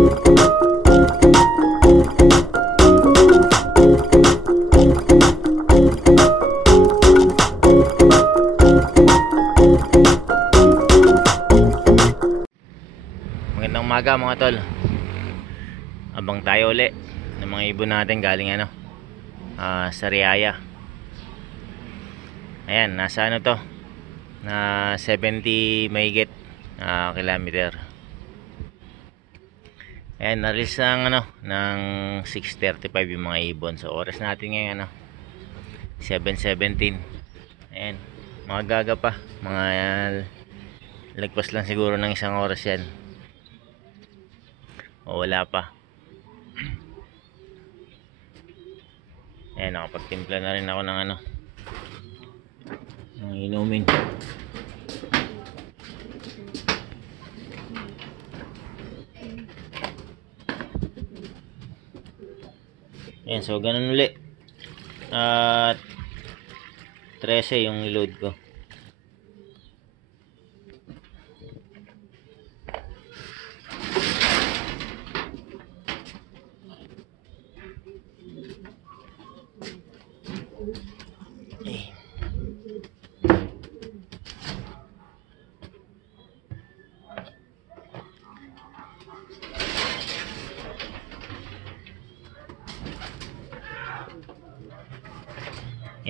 Magandang umaga mga tol. Abang tayo uli ng mga ibon natin galing sa Riaya. Ayan, nasa to na 70 mahigit kilometer. Ayan, na-release ng 6:35 yung mga ibon. So oras natin ngayon 7:17. Ayan, mga gaga pa, mga lagpas lang siguro ng isang oras yan. O wala pa. Ayan, nakapagtimpla na rin ako ng ng inumin. Ayan, so ganun uli. At 13 yung load ko.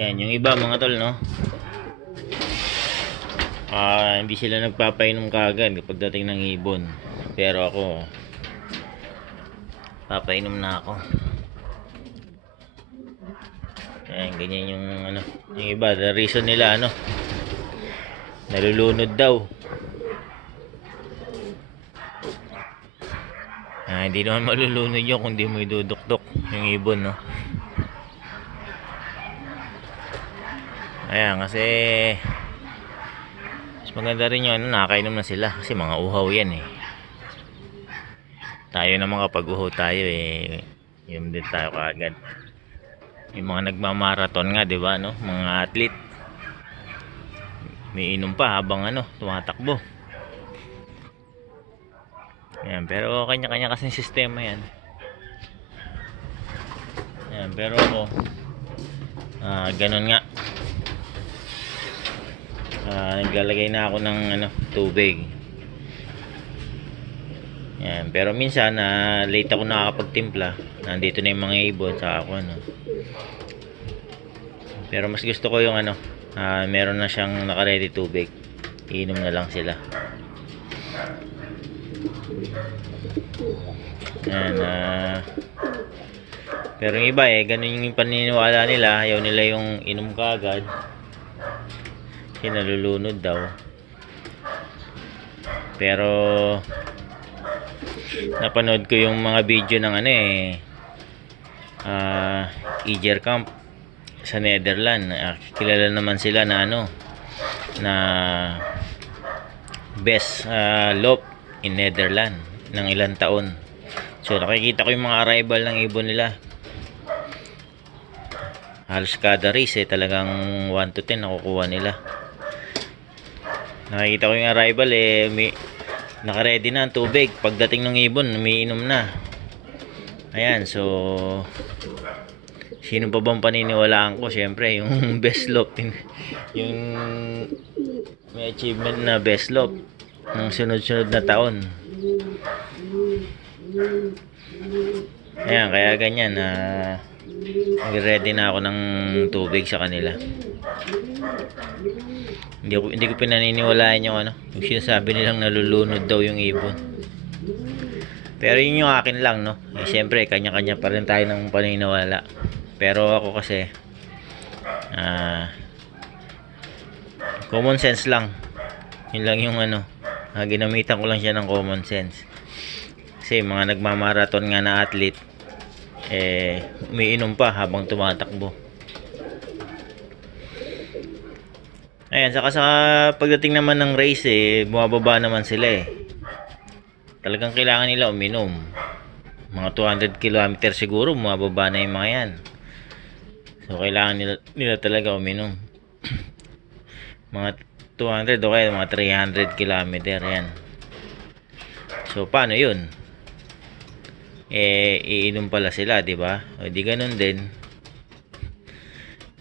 Yan, yung iba mga tol, no? Hindi sila nagpapainom kaagad kapag dating ng ibon. Pero ako, papainom na ako. Yan, ganyan yung yung iba, the reason nila nalulunod daw. Hindi naman malulunod yun kung di mo iduduktok yung ibon, no? Ayan, kasi mas maganda rin yung nakakainom na sila kasi mga uhaw yan tayo naman kapag uhaw tayo yun din tayo kaagad. Yung mga nagmamarathon nga, diba, no? Mga athlete may inom pa habang tumatakbo. Ayan, pero kanya-kanya kasing sistema yan. Ayan, pero ako ganun nga. Naglalagay na ako ng tubig. Yan, pero minsan late ako nakakapagtimpla. Nandito na yung mga ibon sa ako Pero mas gusto ko yung meron na siyang naka-ready tubig. Iinom na lang sila. Yan, pero yung iba ganun yung paniniwala nila. Ayaw nila yung inom kaagad. Kasi nalulunod daw. Pero napanood ko yung mga video ng Eager Camp sa Netherlands. Kilala naman sila na na best loop in Netherlands ng ilang taon. So nakikita ko yung mga arrival ng ibon nila. Halos kada race talagang 1 to 10 nakukuha nila. Nakikita ko yung arrival naka-ready na ang tubig. Pagdating ng ibon, umiinom na. Ayan, so sino pa bang paniniwalaan ko? Siyempre, yung best loop, yung may achievement na best loop ng sunod-sunod na taon. Ayan, kaya ganyan nag-ready na ako ng tubig sa kanila. Hindi ko pinaniniwalaan yung yung sinasabi nilang nalulunod daw yung ibon. Pero yun yung akin lang, no? Siyempre kanya-kanya pa rin tayo ng paniniwala. Pero ako kasi common sense lang. Yun lang yung ginamitan ko lang siya ng common sense. Kasi mga nagmamarathon nga na athlete umiinom pa habang tumatakbo. Ayan, saka sa pagdating naman ng race bumababa naman sila Talagang kailangan nila uminom. Mga 200 km siguro bumababa na yung mga yan. So kailangan nila talaga uminom. Mga 200 o kaya mga 300 km yan. So paano yun? iinom pala sila, di ba? O di ganun din.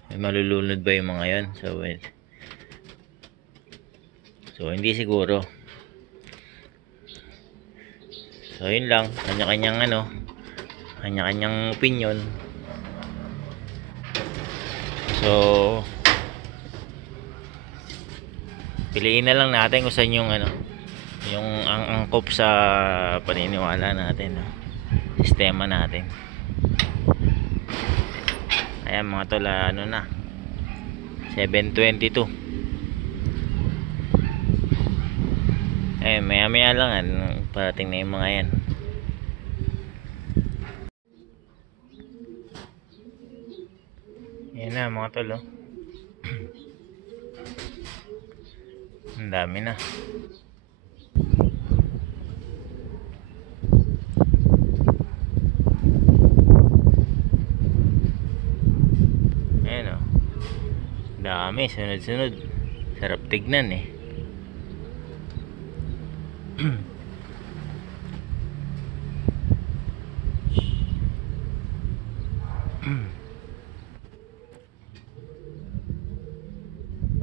May malulunod ba yung mga yan? So hindi siguro. So yun lang, kanya-kanyang kanya-kanyang opinion. So piliin na lang natin kung saan yung yung angkop sa paniniwala natin, sistema natin. Ayan mga tol, na 7:22. Maya maya lang parating na yung mga yan. Yan na mga tol, ang dami na. Ayan dami, sunod-sunod. Sarap tignan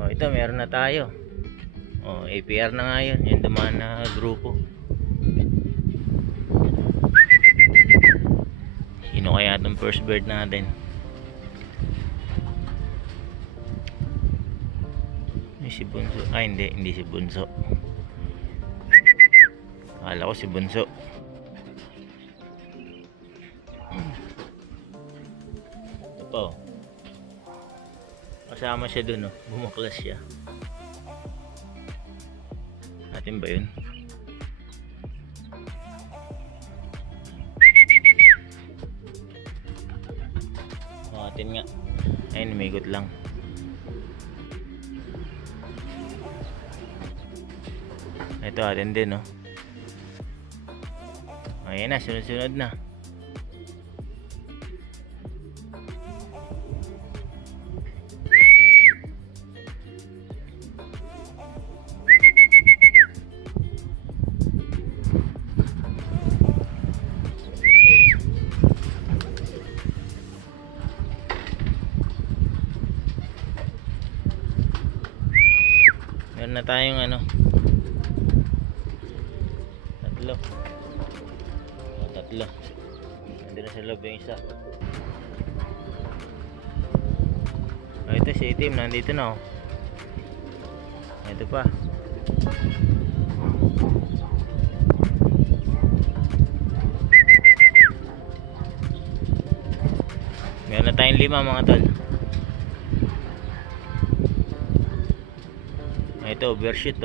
ito meron na tayo. APR na nga yun, yung dumaan na grupo. Sino kaya itong first bird natin? Si Bunso. Hindi si Bunso. Akala ko si Bunso. Ito po. Kasama siya dun, bumaklas siya. Atin ba yun? Atin nga. Ayun, umigot lang. Ito atin din, ayan na, sunod-sunod na. Meron na tayong tatlo. Nandun na sa loob yung isa. Ito si itim, nandito na ito pa. Meron na tayong 5 mga tol. Ito overshoot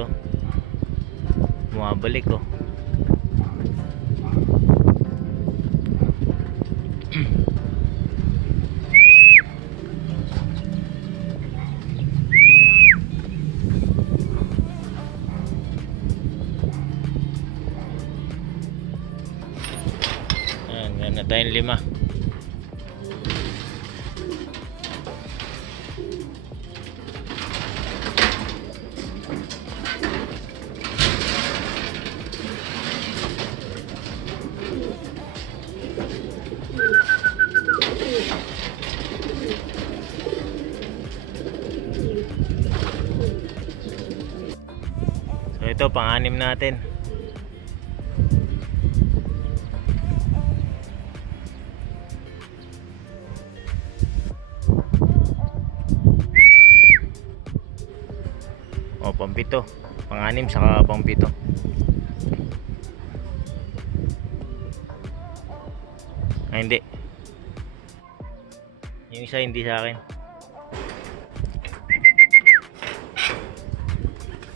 bumabalik meron na tayong 5. So ito pang-anim natin. Pang-7, pang-6 saka pang-7. Hindi. Yung isa hindi sa akin.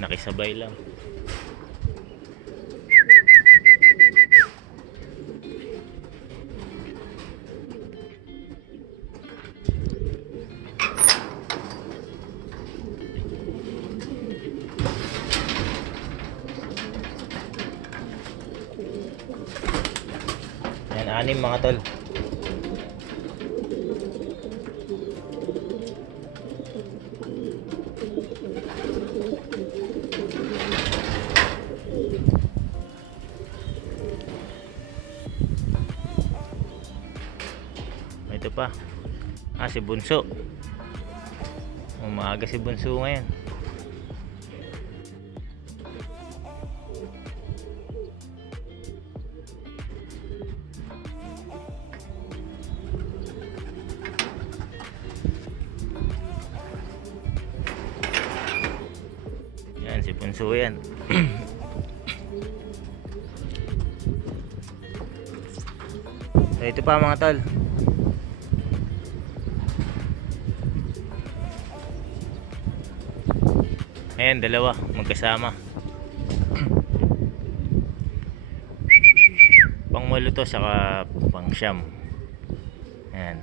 Nakisabay lang. Yan, 6 mga tol. Ito pa. Si Bunso. Umaga si Bunso ngayon. Yan si Bunso yan. So, ito pa mga tol. Ayan, dalawa magkasama. Pang malo to saka pang siyam. Ayan.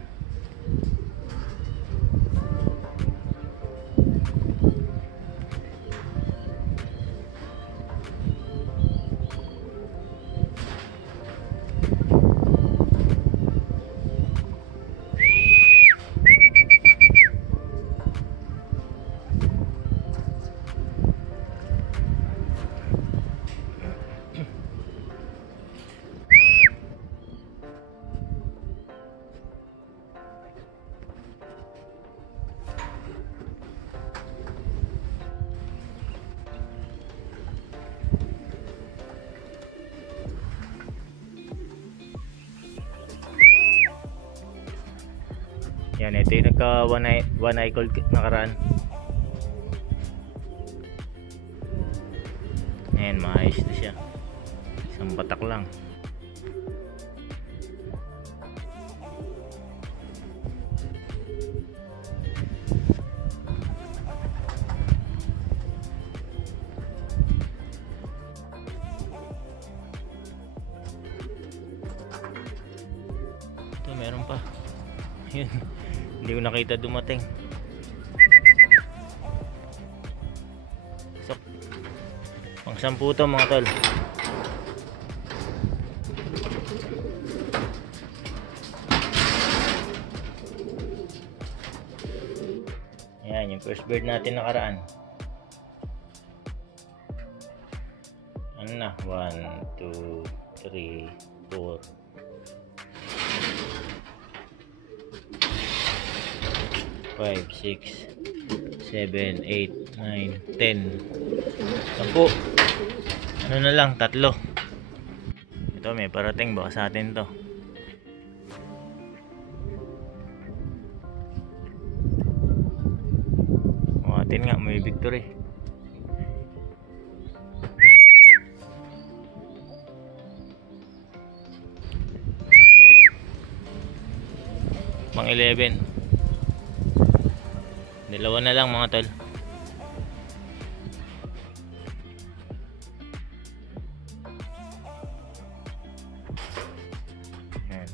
Yan, ito yung nagka one eye cold nakaraan. Ayan, maayos na siya. Isang patak lang. Ito, meron pa. Yun. Hindi ko nakita dumating. So, pang 10 to mga tol. Ayan, yung first bird natin nakaraan. Ano na? 1, 2, 3, 4. 5, 6, 7, 8, 9, 10. 10. Ano na lang, 3. Ito may parating baka sa atin to. Atin nga may victory. Pang 11. Dalawa na lang mga tol. Ayan.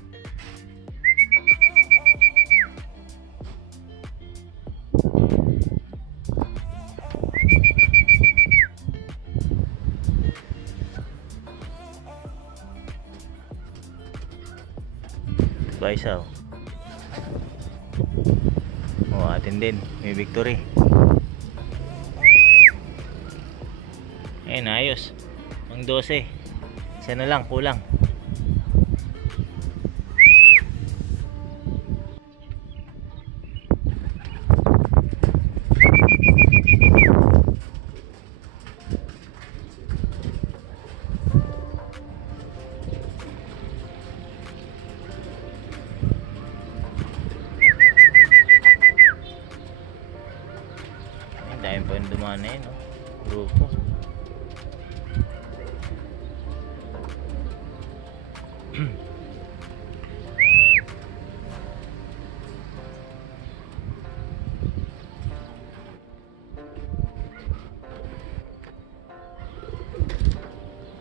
Baisaw. Atin din may victory. Ayun, ayos. Ang 12. Isa na lang kulang. Dahil pa yung dumaan na yun, no? Grupo.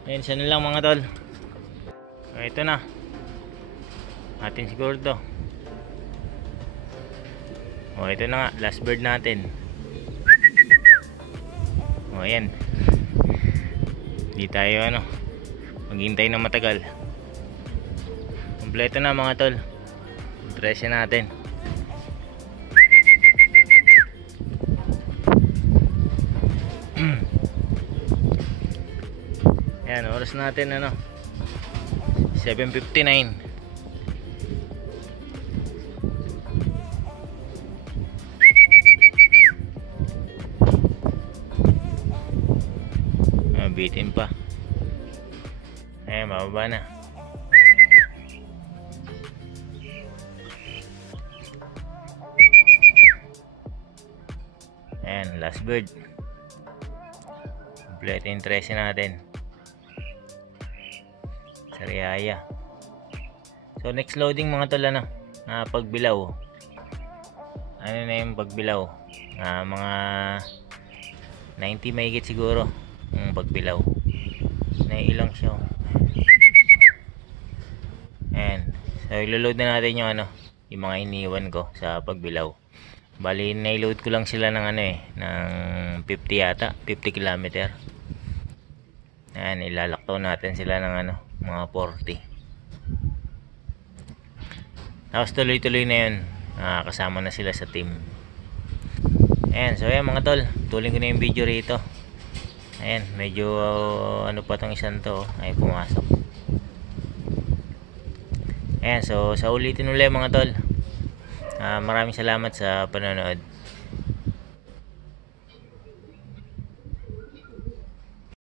Ayan, siya na lang mga tol. Ito na. Atin siguro to. Ito na nga, last bird natin. Ayan. Hindi tayo maghintay na matagal. Kompleto na mga tol. Presyo natin. Ayan, oras natin 7:59. bumababa na. Ayan, last bird. Kompleto yung 13 natin. Sariaya. So next loading mga tol, ano, pagbilaw. Ano na yung pagbilaw? Mga 90 mahigit siguro yung pagbilaw. Naiilang siya. Ayan. So ilo-load na natin yung ano, yung mga iniwan ko sa pagbilaw. Bali, nai-load ko lang sila ng ano ng 50 yata, 50 kilometer. Ayan, ilalaktaw natin sila ng ano, mga 40. Tapos tuloy-tuloy na yun. Kasama na sila sa team. Ayan, so ayan mga tol, tuloy ko na yung video rito. Ayan, medyo ano pa tong isang to, ay pumasok. Ayan, so sa ulitin ulit mga tol. Maraming salamat sa panonood.